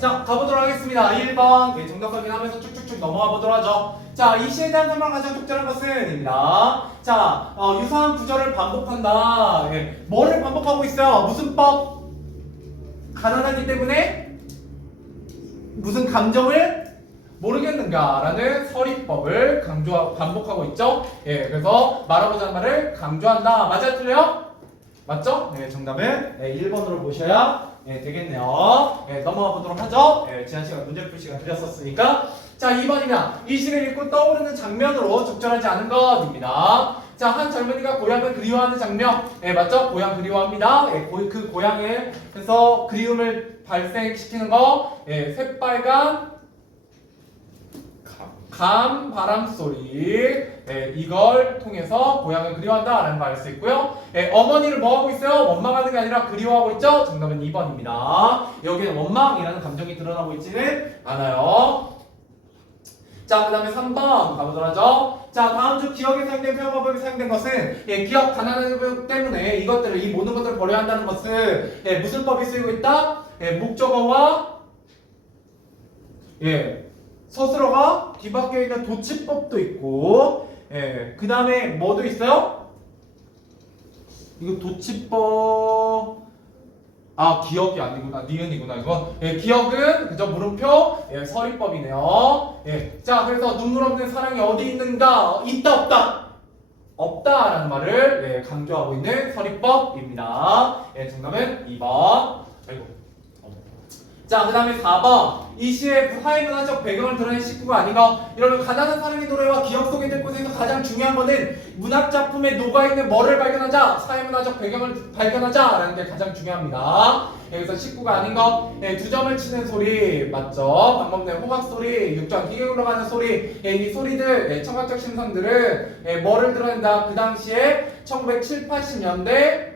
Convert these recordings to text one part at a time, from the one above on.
자, 가보도록 하겠습니다. 1번. 예, 정답 확인하면서 쭉쭉쭉 넘어가 보도록 하죠. 자, 이 시에 대한 설명을 가장 적절한 것은입니다. 자, 유사한 구절을 반복한다. 예, 뭐를 반복하고 있어요? 무슨 법? 가난하기 때문에 무슨 감정을 모르겠는가라는 서리법을 반복하고 있죠. 예, 그래서 말하고자 하는 말을 강조한다. 맞아, 틀려요? 맞죠? 네, 정답은 1번으로 보셔야 되겠네요. 넘어가 보도록 하죠. 지난 시간 문제풀 시간 드렸었으니까. 자, 2번이면 이 시를 읽고 떠오르는 장면으로 적절하지 않은 것입니다. 자, 한 젊은이가 고향을 그리워하는 장면. 맞죠? 고향 그리워합니다. 그 고향에 그래서 그리움을 발생시키는 거. 새빨간 바람 소리, 이걸 통해서 고향을 그리워한다라는 걸 알 수 있고요. 어머니를 뭐 하고 있어요? 원망하는 게 아니라 그리워하고 있죠? 정답은 2번입니다. 여기에 원망이라는 감정이 드러나고 있지는 않아요. 자, 그 다음에 3번 가보도록 하죠. 자, 다음 주 기억에 사용된 표현법이 사용된 것은 기억 가난하기 때문에 이 모든 것들을 버려야 한다는 것은 무슨 법이 쓰이고 있다? 목적어와 서술어가 뒤바뀌어 있는 도치법도 있고, 그 다음에 뭐도 있어요? 이거 도치법, 기억이 아니구나, 니은이구나, 이거. 기억은 그저 물음표, 서리법이네요. 자, 그래서 눈물 없는 사랑이 어디 있는가? 있다, 없다? 없다라는 말을 강조하고 있는 서리법입니다. 정답은 2번. 자, 그 다음에 4번. 이 시의 사회문화적 배경을 드러낸 식구가 아닌가? 이러면 가난한 사랑의 노래와 기억 속에 들 곳에서 가장 중요한 거는 문학작품에 녹아있는 뭐를 발견하자? 사회문화적 배경을 발견하자라는 게 가장 중요합니다. 여기서 식구가 아닌 것, 두 점을 치는 소리 맞죠? 방금 전 호각 소리, 육전 기계 흘러가는 소리, 이 소리들, 청각적 신상들은 뭐를 드러낸다? 그 당시에 1970, 80년대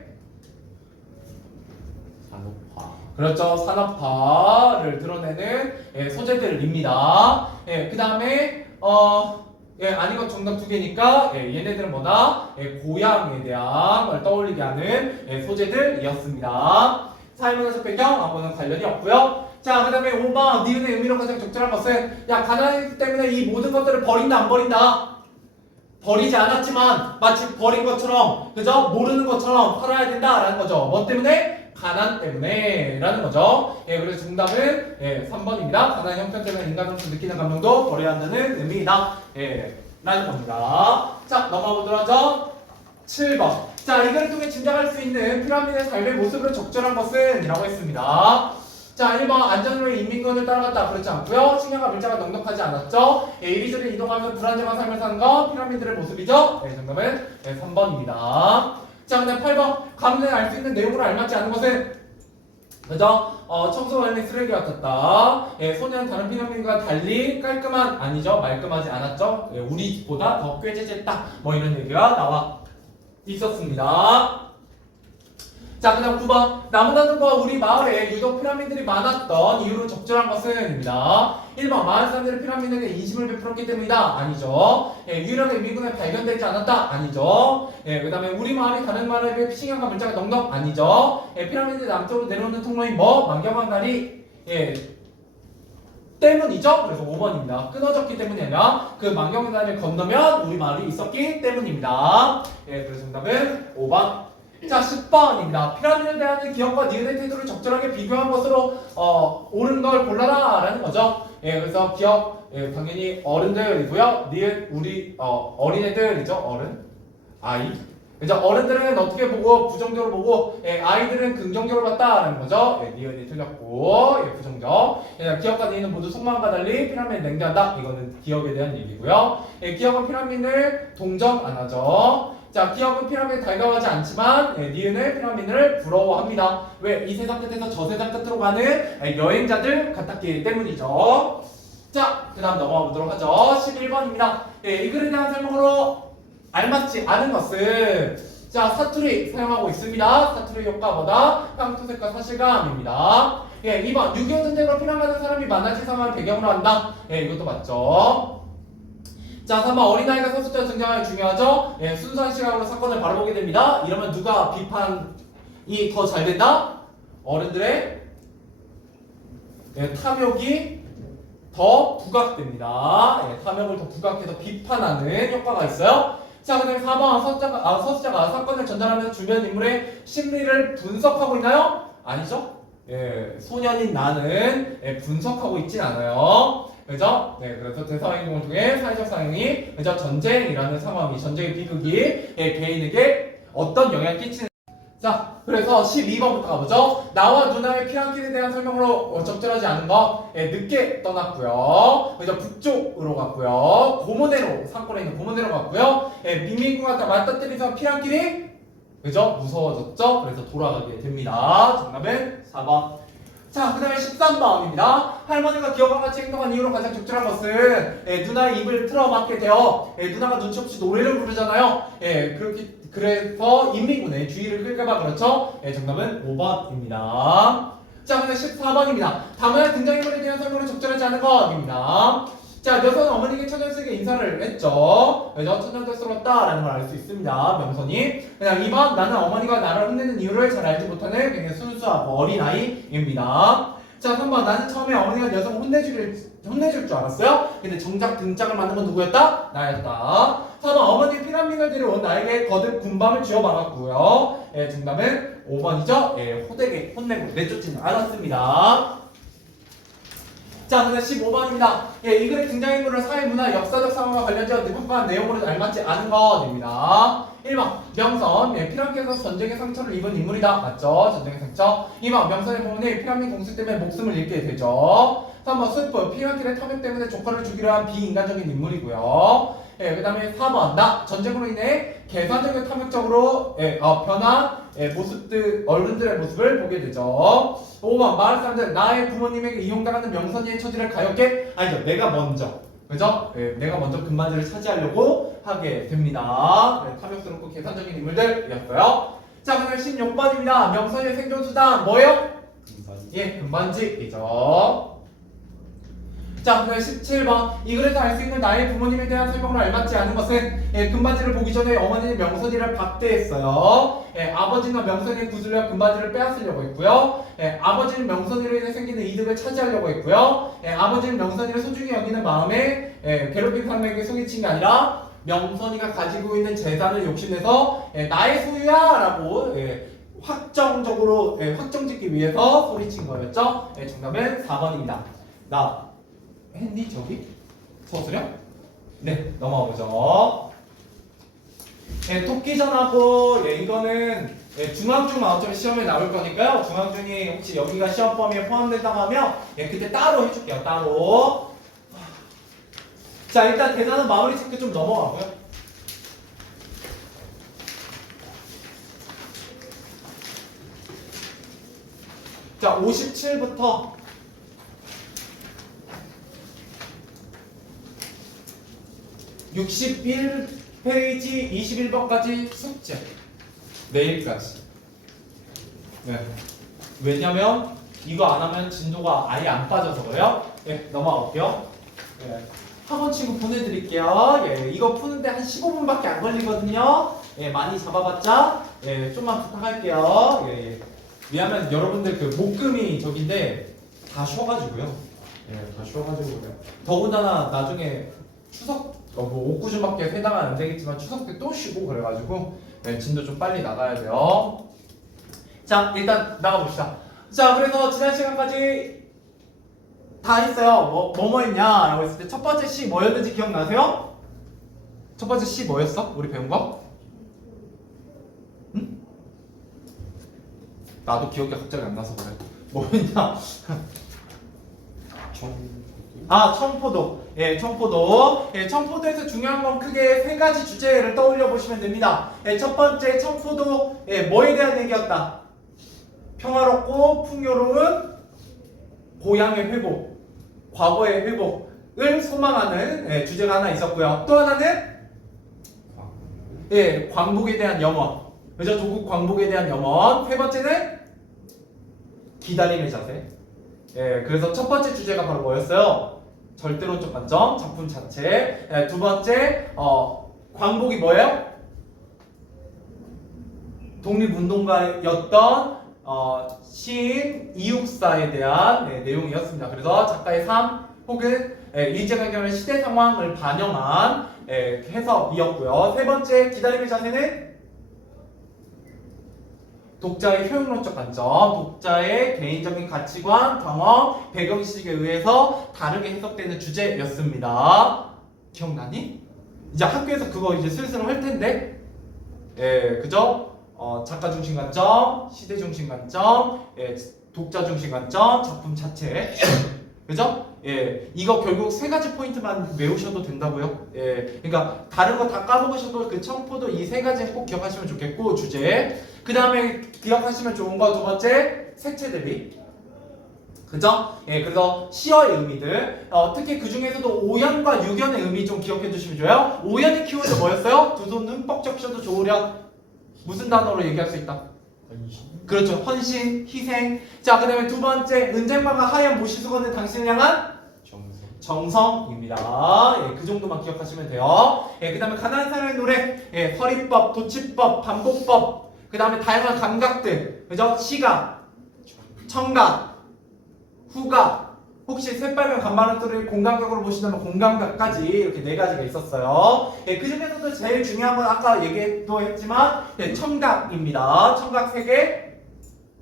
그렇죠. 산업화를 드러내는 소재들입니다. 그 다음에 아닌 것 정답 2개니까 얘네들은 뭐다? 고향에 대한 걸 떠올리게 하는 소재들이었습니다. 사회문화적 배경 하고는 관련이 없고요. 자, 그 다음에 5번 니은의 의미로 가장 적절한 것은 가난하기 때문에 이 모든 것들을 버린다 안 버린다? 버리지 않았지만 마치 버린 것처럼 그죠? 모르는 것처럼 살아야 된다라는 거죠. 뭐 때문에? 가난 때문에 라는 거죠. 그래서 정답은 3번입니다. 가난 형편 때문에 인간으로서 느끼는 감정도 버려야 한다는 의미이다. 라는 겁니다. 자, 넘어가 보도록 하죠. 7번. 자, 이걸 통해 짐작할 수 있는 피라미드의 삶의 모습으로 적절한 것은? 이라고 했습니다. 자, 1번 안전으로 인민군을 따라갔다. 그렇지 않고요. 식량과 물자가 넉넉하지 않았죠. 이리저리 이동하면서 불안정한 삶을 사는 건 피라미드의 모습이죠. 정답은 3번입니다. 자, 그다음 8번. 가문에 알 수 있는 내용으로 알맞지 않은 것은? 그죠? 청소년이 쓰레기 같았다. 소녀는 다른 피라미드과 달리 깔끔한, 아니죠? 말끔하지 않았죠? 우리 집보다 더 꾀재재했다. 뭐 이런 얘기가 나와 있었습니다. 자, 그 다음 9번. 나무다들과 우리 마을에 유독 피라미드들이 많았던 이유로 적절한 것은? 입니다. 1번. 마을 사람들이 피라미드에게 인심을 베풀었기 때문이다. 아니죠. 유일하게 미군에 발견되지 않았다. 아니죠. 그 다음에 우리 마을이 다른 마을에 비해 식량과 물자가 넉넉. 아니죠. 피라미드 남쪽으로 내려오는 통로인 뭐? 만경한 다리. 때문이죠. 그래서 5번입니다. 끊어졌기 때문이 아니라 그 만경한 다리를 건너면 우리 마을이 있었기 때문입니다. 그래서 정답은 5번. 자, 10번입니다. 피라미드에 대한 기억과 니은의 태도를 적절하게 비교한 것으로 옳은 걸 골라라 라는 거죠. 그래서 기억 당연히 어른들이고요. 니은 우리 어린애들이죠. 어른 아이. 그죠? 어른들은 어떻게 보고 부정적으로 보고 아이들은 긍정적으로 봤다라는 거죠. 니은이 틀렸고 부정적. 기억과 니은은 모두 속마음과 달리 피라미드 냉정하다. 이거는 기억에 대한 얘기고요. 기억은 피라미드를 동정 안 하죠. 자, 기억은 피라미드 달가워하지 않지만 니은은 피라미드를 부러워합니다. 왜? 이 세상 끝에서 저 세상 끝으로 가는 여행자들 같았기 때문이죠. 자, 그 다음 넘어가 보도록 하죠. 11번입니다. 이 글에 대한 설명으로 알맞지 않은 것은? 자, 사투리 사용하고 있습니다. 사투리 효과 뭐다? 깡토색과 사실감입니다. 2번 6.25 전쟁으로 피난가는 사람이 많아진 상황을 배경으로 한다. 이것도 맞죠. 자, 3번 어린아이가 서술자 등장하기 중요하죠. 순수한 시각으로 사건을 바라보게 됩니다. 이러면 누가 비판이 더 잘 된다? 어른들의 예, 탐욕이 더 부각됩니다. 예, 탐욕을 더 부각해서 비판하는 효과가 있어요. 자, 그 다음에 4번 서술자가 사건을 전달하면서 주변 인물의 심리를 분석하고 있나요? 아니죠? 예, 소년인 나는 분석하고 있진 않아요. 그죠? 네, 그래서 대사행동을 통해 사회적 상황이, 그죠? 전쟁이라는 상황이, 전쟁의 비극이 개인에게 어떤 영향을 끼치는. 자, 그래서 12번부터 가보죠. 나와 누나의 피난길에 대한 설명으로 적절하지 않은 거, 늦게 떠났고요. 그죠? 북쪽으로 갔고요. 고모네로, 상권에 있는 고모네로 갔고요. 민민군과 맞닥뜨리면서 피난길이, 그죠? 무서워졌죠? 그래서 돌아가게 됩니다. 정답은 4번. 자, 그 다음에 13번입니다. 할머니가 기어과 같이 행동한 이유로 가장 적절한 것은 누나의 입을 틀어막게 되어 누나가 눈치 없이 노래를 부르잖아요. 그래서 인민군의 주의를 끌까봐 그렇죠. 정답은 5번입니다. 자, 그 다음에 14번입니다. 다음에 등장인물에 대한 설명을 적절하지 않은 것입니다. 자, 여성은 어머니에게 천연스럽게 인사를 했죠. 그래서 천연스럽다라는 걸 알 수 있습니다. 명선이. 그다음 2번, 나는 어머니가 나를 혼내는 이유를 잘 알지 못하는 굉장히 순수하고 어린 아이입니다. 자, 3번, 나는 처음에 어머니가 여성을 혼내줄 줄 알았어요. 근데 정작 등짝을 맞는 건 누구였다? 나였다. 4번, 어머니 피난민을 데려온 나에게 거듭 군밤을 쥐어박았고요. 정답은 5번이죠. 호되게 혼내고 내쫓지는 않았습니다. 자, 그다음 15번입니다. 이 글의 등장인물은 사회, 문화, 역사적 상황과 관련되어 평가한 내용으로 알맞지 않은 것입니다. 1번 명선, 피란길에서 전쟁의 상처를 입은 인물이다. 맞죠? 전쟁의 상처. 2번 명선의 부모님 피란민 공습 때문에 목숨을 잃게 되죠. 3번 슬프, 피란길의 탐욕 때문에 조커를 죽이려 한 비인간적인 인물이고요. 그 다음에 4번 나, 전쟁으로 인해 계산적인 탐욕적으로 변한 어른들의 모습을 보게 되죠. 5번 마을 사람들, 나의 부모님에게 이용당하는 명선이의 처지를 가엾게, 아니죠, 내가 먼저, 그죠? 내가 먼저 금반지를 차지하려고 하게 됩니다. 탐욕스럽고 계산적인 인물들이었어요. 자, 그다음 16번입니다. 명선이의 생존수단 뭐예요? 금반지. 금반지이죠. 자, 그다음 17번. 이 글에서 알 수 있는 나의 부모님에 대한 설명으로 알맞지 않은 것은 금바지를 보기 전에 어머니는 명선이를 박대했어요. 아버지는 명선이의 구슬려 금바지를 빼앗으려고 했고요. 아버지는 명선이로 인해 생기는 이득을 차지하려고 했고요. 아버지는 명선이를 소중히 여기는 마음에 괴롭힌 사람에게 소개친 게 아니라 명선이가 가지고 있는 재산을 욕심내서 나의 소유야! 라고 확정적으로 확정짓기 위해서 소리친 거였죠. 정답은 4번입니다. 나 했니 저기? 서술형? 네, 넘어가보죠. 토끼전하고 이거는 중앙중 나왔죠. 시험에 나올 거니까요. 중앙중이 혹시 여기가 시험 범위에 포함된다고 하면 그때 따로 해줄게요. 따로. 자, 일단 대단한 마무리 체크 좀 넘어가고요. 자, 57부터 61페이지 21번까지 숙제. 내일까지. 네. 왜냐면 이거 안 하면 진도가 아예 안 빠져서 그래요. 네, 넘어갈게요. 네. 학원 친구 보내드릴게요. 이거 푸는데 한 15분밖에 안 걸리거든요. 많이 잡아봤자 좀만 부탁할게요. 왜냐면 여러분들 그 목금이 저긴데 다 쉬어가지고요. 다 쉬어가지고 그래요. 더군다나 나중에 추석 뭐 옥구주밖에 세다가 안 되겠지만 추석 때 또 쉬고 그래가지고 진도 좀 빨리 나가야 돼요. 자, 일단 나가봅시다. 자, 그래서 지난 시간까지 다 했어요. 뭐 했냐라고 했을 때 첫 번째 C 뭐였는지 기억나세요? 첫 번째 C 뭐였어? 우리 배운 거? 응? 나도 기억이 갑자기 안 나서 그래. 뭐였냐? 청포도. 청포도. 청포도에서 중요한 건 크게 세 가지 주제를 떠올려 보시면 됩니다. 첫 번째 청포도 뭐에 대한 얘기였다? 평화롭고 풍요로운 고향의 회복, 과거의 회복을 소망하는 주제가 하나 있었고요. 또 하나는 광복에 대한 염원. 그죠? 조국 광복에 대한 염원. 세 번째는 기다림의 자세. 그래서 첫 번째 주제가 바로 뭐였어요? 절대론적 관점, 작품 자체. 두 번째, 광복이 뭐예요? 독립운동가였던 시인 이육사에 대한 내용이었습니다. 그래서 작가의 삶 혹은 일제강점기 시대 상황을 반영한 해석이었고요. 세 번째 기다림의 자세는 독자의 효용론적 관점, 독자의 개인적인 가치관, 경험, 배경지식에 의해서 다르게 해석되는 주제였습니다. 기억나니? 이제 학교에서 그거 이제 슬슬 할 텐데, 그죠? 작가 중심 관점, 시대 중심 관점, 독자 중심 관점, 작품 자체, 그죠? 이거 결국 세 가지 포인트만 외우셔도 된다고요. 그러니까 다른 거 다 까먹으셔도 그 청포도 이 세 가지 꼭 기억하시면 좋겠고 주제. 그 다음에 기억하시면 좋은 거 두 번째 색채 대비. 그죠? 그래서 시어의 의미들, 특히 그 중에서도 오연과 육연의 의미 좀 기억해 주시면 좋아요. 오연의 키워드 뭐였어요? 두 손 흠뻑 적셔도 좋으련. 무슨 단어로 얘기할 수 있다? 헌신. 그렇죠. 헌신, 희생. 자, 그 다음에 두 번째 은쟁반과 하얀 모시수건은 당신을 향한 정성. 정성입니다. 그 정도만 기억하시면 돼요. 그 다음에 가난한 사람의 노래, 서리법, 도치법, 반복법, 그 다음에 다양한 감각들, 그죠? 시각, 청각, 후각, 혹시 새빨간 간만한 소리를 공감각으로 보시다면 공감각까지 이렇게 네 가지가 있었어요. 그 중에서도 제일 중요한 건 아까 얘기도 했지만 청각입니다. 청각 3개,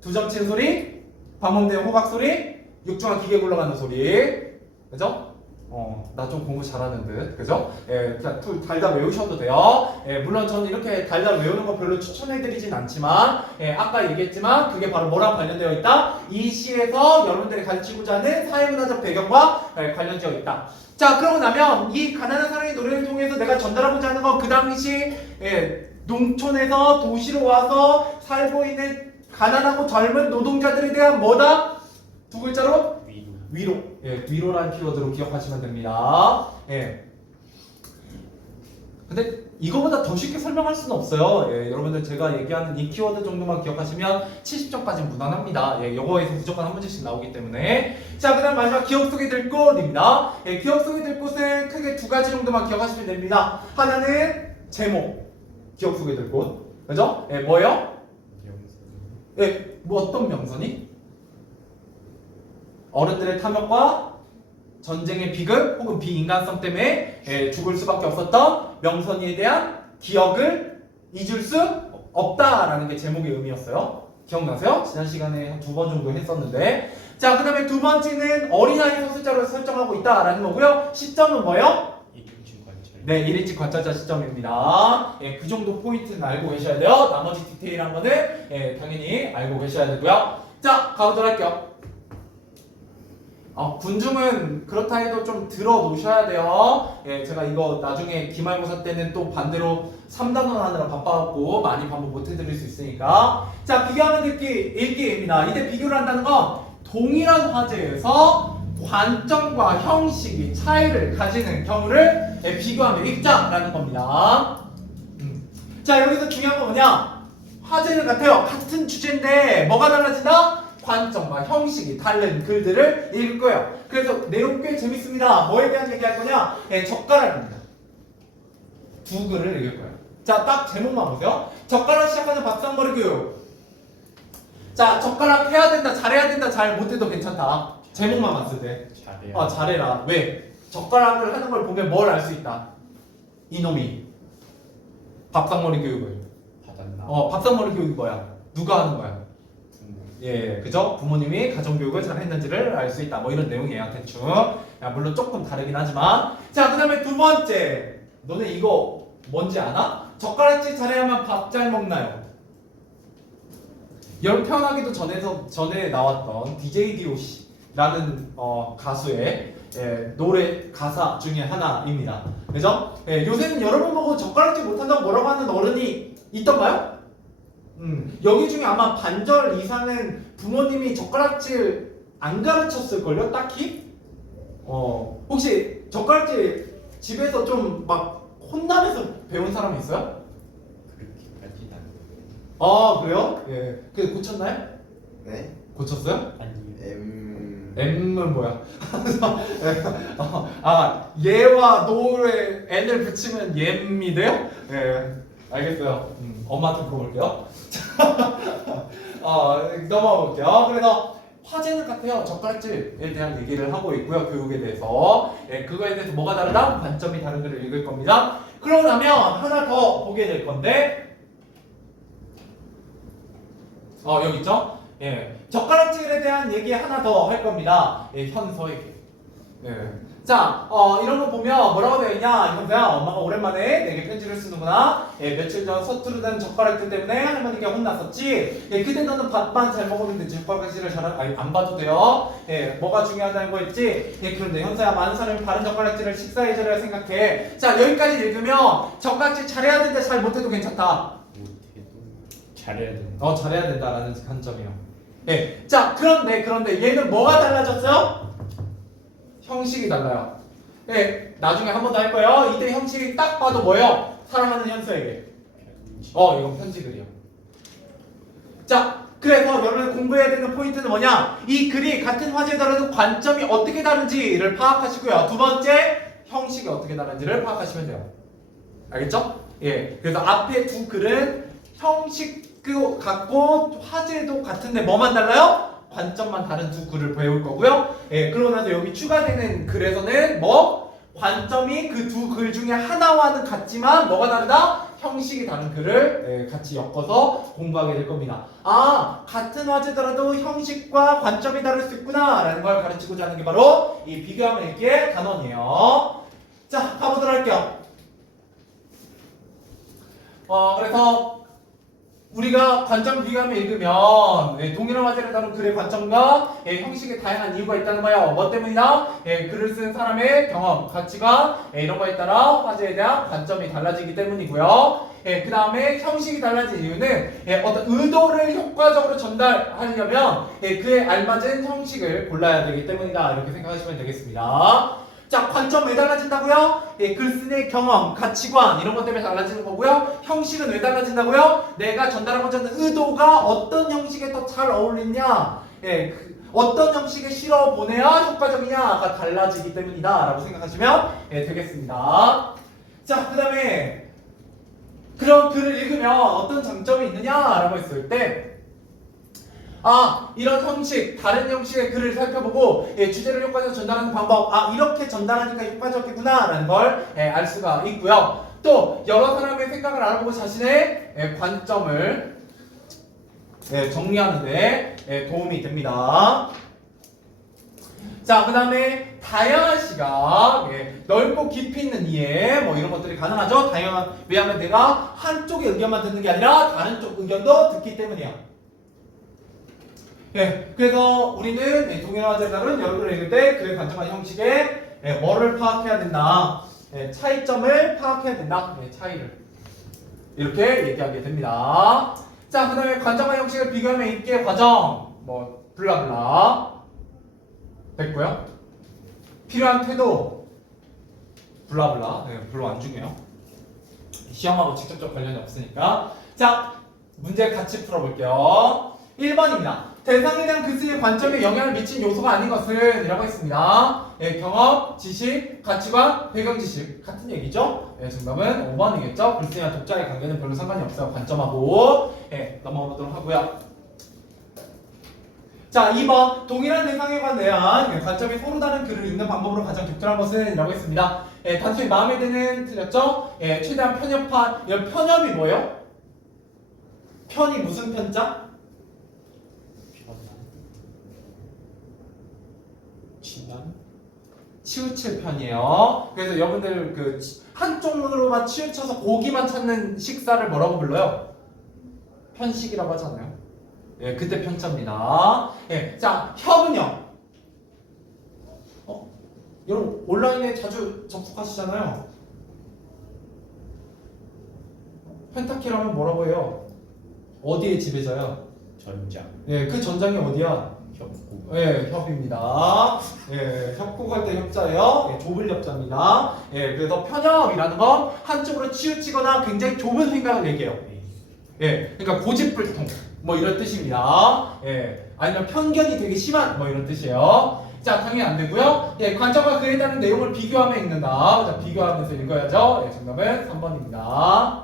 두 점 친 소리, 방범대용 호각 소리, 육중한 기계 굴러가는 소리, 그죠? 나 좀 공부 잘하는 듯, 그죠? 그냥 달달 외우셔도 돼요. 물론 저는 이렇게 달달 외우는 거 별로 추천해드리진 않지만, 아까 얘기했지만 그게 바로 뭐랑 관련되어 있다? 이 시에서 여러분들이 가르치고자 하는 사회문화적 배경과 관련되어 있다. 자, 그러고 나면 이 가난한 사람의 노래를 통해서 내가 전달하고자 하는 건 그 당시 농촌에서 도시로 와서 살고 있는 가난하고 젊은 노동자들에 대한 뭐다? 두 글자로? 위로. 위로라는 키워드로 기억하시면 됩니다. 근데 이거보다 더 쉽게 설명할 수는 없어요. 여러분들 제가 얘기하는 이 키워드 정도만 기억하시면 70점까지는 무난합니다. 요거에서 무조건 한 문제씩 나오기 때문에. 자, 그 다음 마지막 기억 속에 들 곳입니다. 기억 속에 들 곳은 크게 두 가지 정도만 기억하시면 됩니다. 하나는 제목. 기억 속에 들 곳. 그죠? 뭐예요? 뭐 어떤 명선이? 어른들의 탐욕과 전쟁의 비극 혹은 비인간성 때문에 죽을 수밖에 없었던 명선이에 대한 기억을 잊을 수 없다라는 게 제목의 의미였어요. 기억나세요? 지난 시간에 한 2번 정도 했었는데. 자, 그 다음에 두 번째는 어린아이 서술자로 설정하고 있다라는 거고요. 시점은 뭐예요? 1인칭 관찰. 네, 1인칭 관찰자 시점입니다. 그 정도 포인트는 알고 계셔야 돼요. 나머지 디테일한 거는 당연히 알고 계셔야 되고요. 자, 가보도록 할게요. 군중은 그렇다 해도 좀 들어 놓으셔야 돼요. 제가 이거 나중에 기말고사 때는 또 반대로 3단원 하느라 바빠갖고 많이 반복 못 해드릴 수 있으니까. 자, 비교하면 읽기입니다. 이때 비교를 한다는 건 동일한 화제에서 관점과 형식이 차이를 가지는 경우를 비교하면 읽자라는 겁니다. 자, 여기서 중요한 건 뭐냐? 화제는 같아요. 같은 주제인데 뭐가 달라진다? 관점과 형식이 다른 글들을 읽을 거예요. 그래서 내용 꽤 재밌습니다. 뭐에 대한 얘기할 거냐? 젓가락입니다. 두 글을 읽을 거예요. 자, 딱 제목만 보세요. 젓가락 시작하는 밥상머리 교육. 자, 젓가락 해야 된다, 잘해야 된다, 잘 못해도 괜찮다. 제목만 봤을 때. 잘해요. 잘해라. 왜? 젓가락을 하는 걸 보면 뭘 알 수 있다. 이놈이 밥상머리 교육을. 받았나? 밥상머리 교육이 뭐야? 누가 하는 거야? 그죠? 부모님이 가정교육을 잘 했는지를 알 수 있다. 뭐 이런 내용이에요, 대충. 물론 조금 다르긴 하지만. 자, 그 다음에 두 번째. 너네 이거 뭔지 아나? 젓가락질 잘해야만 밥 잘 먹나요? 여러분 태어나기도 전에 나왔던 DJ DOC라는 가수의 노래 가사 중에 하나입니다. 그죠? 요새는 여러분 보고 젓가락질 못한다고 뭐라고 하는 어른이 있던가요? 여기 중에 아마 반절 이상은 부모님이 젓가락질 안 가르쳤을걸요? 딱히? 혹시 젓가락질 집에서 좀 막 혼나면서 배운 사람이 있어요? 그렇게까지는 안 그래요? 그게 고쳤나요? 네? 고쳤어요? 아니요. M은 뭐야? 예와 노에 N을 붙이면 예입니다. 알겠어요. 엄마한테 물어볼게요. 넘어가 볼게요. 그래서 화제는 같아요. 젓가락질에 대한 얘기를 하고 있고요. 교육에 대해서. 예, 그거에 대해서 뭐가 다르다? 관점이 다른 글을 읽을 겁니다. 그러고 나면 하나 더 보게 될 건데, 여기 있죠? 예, 젓가락질에 대한 얘기 하나 더 할 겁니다. 예, 현서에게. 예. 자, 이런 거 보면 뭐라고 되어 있냐? 현서야, 엄마가 오랜만에 내게 편지를 쓰는구나. 예, 며칠 전 서투르다는 젓가락질 때문에 할머니께 혼났었지. 예, 그때 너는 밥만 잘 먹으면 되지. 젓가락질을 안 봐도 돼요. 예, 뭐가 중요하다는 거 있지? 예, 그런데 현서야, 많은 사람이 바른 젓가락질을 식사의 재료라 생각해. 자, 여기까지 읽으면 젓가락질 잘해야 된다, 잘 못해도 괜찮다. 못해도 잘해야 된다. 잘해야 된다라는 관점이요. 예, 자, 그런데 얘는 뭐가 달라졌어요? 형식이 달라요. 예, 나중에 한 번 더 할 거예요. 이때 형식이 딱 봐도 뭐예요? 사랑하는 현서에게. 이건 편지글이요. 자, 그래서 여러분 공부해야 되는 포인트는 뭐냐? 이 글이 같은 화제더라도 관점이 어떻게 다른지를 파악하시고요. 두 번째, 형식이 어떻게 다른지를 파악하시면 돼요. 알겠죠? 예, 그래서 앞에 두 글은 형식도 같고 화제도 같은데 뭐만 달라요? 관점만 다른 두 글을 배울 거고요. 예, 그러고 나서 여기 추가되는 글에서는 관점이 그 두 글 중에 하나와는 같지만 뭐가 다르다? 형식이 다른 글을 같이 엮어서 공부하게 될 겁니다. 같은 화제더라도 형식과 관점이 다를 수 있구나 라는 걸 가르치고자 하는 게 바로 이 비교하면 읽기의 단원이에요. 자, 가보도록 할게요. 그래서 우리가 관점 비교하면 읽으면 동일한 화제를 다룬 글의 관점과 형식에 다양한 이유가 있다는 거예요. 뭐 때문이다? 글을 쓴 사람의 경험, 가치관 이런 거에 따라 화제에 대한 관점이 달라지기 때문이고요. 그 다음에 형식이 달라진 이유는 어떤 의도를 효과적으로 전달하려면 그에 알맞은 형식을 골라야 되기 때문이다. 이렇게 생각하시면 되겠습니다. 자, 관점 왜 달라진다고요? 글쓴이의 경험, 가치관 이런 것 때문에 달라지는 거고요. 형식은 왜 달라진다고요? 내가 전달하고자 하는 의도가 어떤 형식에 더 잘 어울리냐, 어떤 형식에 실어 보내야 효과적이냐가 달라지기 때문이다 라고 생각하시면 되겠습니다. 자, 그 다음에 그런 글을 읽으면 어떤 장점이 있느냐라고 했을 때 이런 형식, 다른 형식의 글을 살펴보고 주제를 효과적으로 전달하는 방법, 이렇게 전달하니까 효과적이구나 라는 걸 알 수가 있고요. 또 여러 사람의 생각을 알아보고 자신의 관점을 정리하는 데 도움이 됩니다. 자, 그 다음에 다양한 시각, 넓고 깊이 있는 이해 이런 것들이 가능하죠. 왜냐하면 내가 한쪽의 의견만 듣는 게 아니라 다른 쪽 의견도 듣기 때문이에요. 그래서 우리는 동일한 화제를 다룬 여러 글을 읽을 때 글의 관점과 형식에 뭐를 파악해야 된다? 차이점을 파악해야 된다. 차이를 이렇게 얘기하게 됩니다. 자, 그 다음에 관점과 형식을 비교하면 읽기의 과정 블라블라 됐고요. 필요한 태도 블라블라 별로 안 중요해요. 시험하고 직접적 관련이 없으니까. 자, 문제 같이 풀어볼게요. 1번입니다. 대상에 대한 글쓰기의 관점에 영향을 미친 요소가 아닌 것은 이라고 했습니다. 경험, 지식, 가치관, 배경 지식 같은 얘기죠. 정답은 5번이겠죠. 글쓰기와 독자의 관계는 별로 상관이 없어요. 관점하고. 넘어가 보도록 하고요. 자, 2번 동일한 대상에 대한 관점이 서로 다른 글을 읽는 방법으로 가장 적절한 것은 이라고 했습니다. 단순히 마음에 드는 틀렸죠. 최대한 편협한. 편협이 뭐예요? 편이 무슨 편자? 치우칠 편이에요. 그래서 여러분들 한쪽으로만 치우쳐서 고기만 찾는 식사를 뭐라고 불러요? 편식이라고 하잖아요. 그때 편차입니다. 자, 협은요. 여러분 온라인에 자주 접속하시잖아요. 펜타키라면 뭐라고 해요? 어디에 지배자야? 전장. 그 전장이 어디야? 협구. 협입니다. 협곡할 때 협자예요. 좁은 협자입니다. 그래서 편협이라는 건 한쪽으로 치우치거나 굉장히 좁은 생각을 얘기해요. 그러니까 고집불통 이런 뜻입니다. 아니면 편견이 되게 심한 이런 뜻이에요. 자, 당연히 안 되고요. 관점과 그에 따른 내용을 비교하며 읽는다. 자, 비교하면서 읽어야죠. 정답은 3번입니다.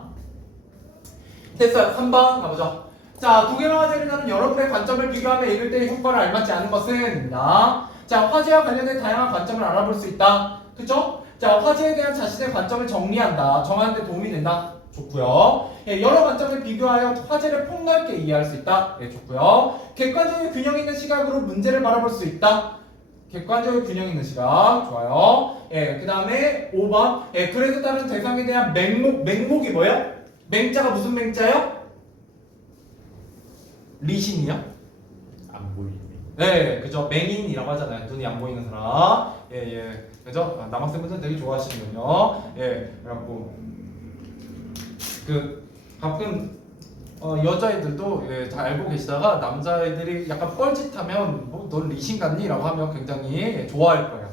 됐어요. 3번 가보죠. 자, 두 개의 화제를 다룬 여러분의 관점을 비교하며 읽을 때의 효과를 알맞지 않은 것은 자, 화제와 관련된 다양한 관점을 알아볼 수 있다. 그쵸? 자, 화제에 대한 자신의 관점을 정리한다. 정하는 데 도움이 된다. 좋고요. 예, 여러 관점을 비교하여 화제를 폭넓게 이해할 수 있다. 예, 좋고요. 객관적인 균형 있는 시각으로 문제를 바라볼 수 있다. 객관적인 균형 있는 시각. 좋아요. 예, 그 다음에 5번. 예, 그래서 다른 대상에 대한 맹목이 뭐예요? 맹자가 무슨 맹자예요? 리신이요? 안 보이네. 네, 그죠. 맹인이라고 하잖아요. 눈이 안 보이는 사람. 예, 예. 그죠? 남학생분들 되게 좋아하시는군요. 예, 그래갖고 가끔 여자애들도 예, 잘 알고 계시다가 남자애들이 약간 뻘짓하면 넌 리신 같니? 라고 하면 굉장히 좋아할 거예요.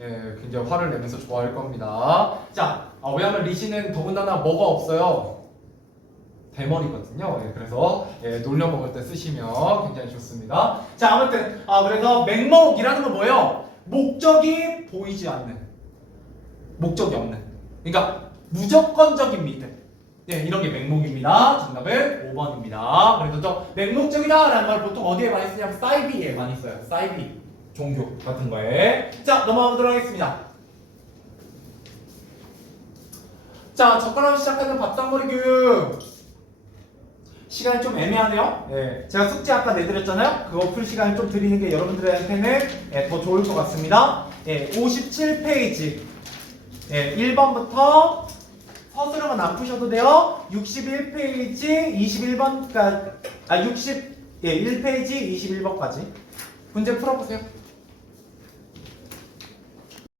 예, 굉장히 화를 내면서 좋아할 겁니다. 자, 왜냐하면 리신은 더군다나 뭐가 없어요. 대머리거든요. 예, 그래서 놀려 먹을 때 쓰시면 굉장히 좋습니다. 자, 아무튼 그래서 맹목이라는 건 뭐예요? 목적이 보이지 않는, 목적이 없는. 그러니까 무조건적인 믿음. 네, 이런 게 맹목입니다. 정답은 5번입니다. 그래서 저 맹목적이다라는 말 보통 어디에 많이 쓰냐면 사이비에 많이 써요. 사이비 종교 같은 거에. 자, 넘어가도록 하겠습니다. 자, 젓가락으로 시작하는 밥상머리 교육. 시간이 좀 애매하네요. 예, 제가 숙제 아까 내드렸잖아요. 그거 풀 시간을 좀 드리는 게 여러분들한테는 더 좋을 것 같습니다. 57페이지 1번부터 서술형은 안 푸셔도 돼요. 61페이지 21번까지 1페이지 21번까지 문제 풀어보세요.